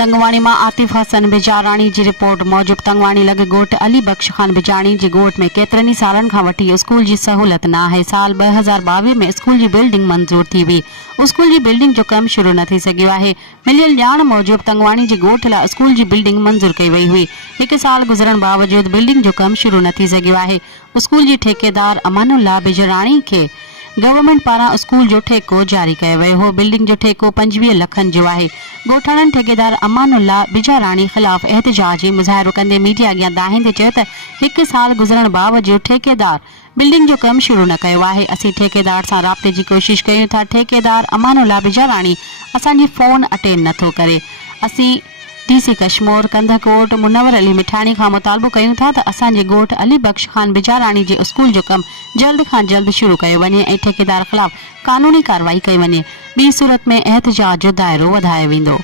तंगवाणी में आतिफ हसन बिजाराणी की रिपोर्ट मूजिब तंगवाणी लगे गोट अली बख्श खान बिजाणी के गोट में केतरनी सालन खां वठी स्कूल की सहूलत न है। साल 2022 में स्कूल की बिल्डिंग मंजूर थी हुई। स्कूल की बिल्डिंग जो कम शुरू न थी सघियो है। मिलियल ॼाण मूजिब तंगवाणी के गोट ला स्कूल की बिल्डिंग मंजूर कई वई हुई। एक साल गुजरण बावजूद बिल्डिंग जो कम शुरू न थी सघियो है। स्कूल की ठेकेदार अमानुल्लाह बिजराणी के गवर्नमेंट पारा स्कूल जो ठेको जारी किया वियो हो। बिल्डिंग जो ठेको 25 लखन जो है। गोठाणन ठेकेदार अमानुल्लाह बिजाराणी खिलाफ एहतजाज मुज़ाहिरो कंदे मीडिया अॻियां दाहिंदे चयो त 1 साल गुजरण बावजूद ठेकेदार बिल्डिंग जो कम शुरू न किया है। असीं ठेकेदार से राब्ते की कोशिश कयूं था। ठेकेदार अमानुल्लाह बिजाराणी असांजी फोन अटेंड नथो करे। असीं डीसी कश्मीर कंदकोट मुनवर अली मिठाणी का मुतालबो कयूं था त असांजे गोठ अली बख्श खान बिजाराणी के स्कूल जो कम जल्द खां जल्द शुरू किया वञे ऐं ठेकेदार खिलाफ कानूनी कार्रवाई कई वञे। बी सूरत में एहतजाज जो दायरो वधायो वेंदो।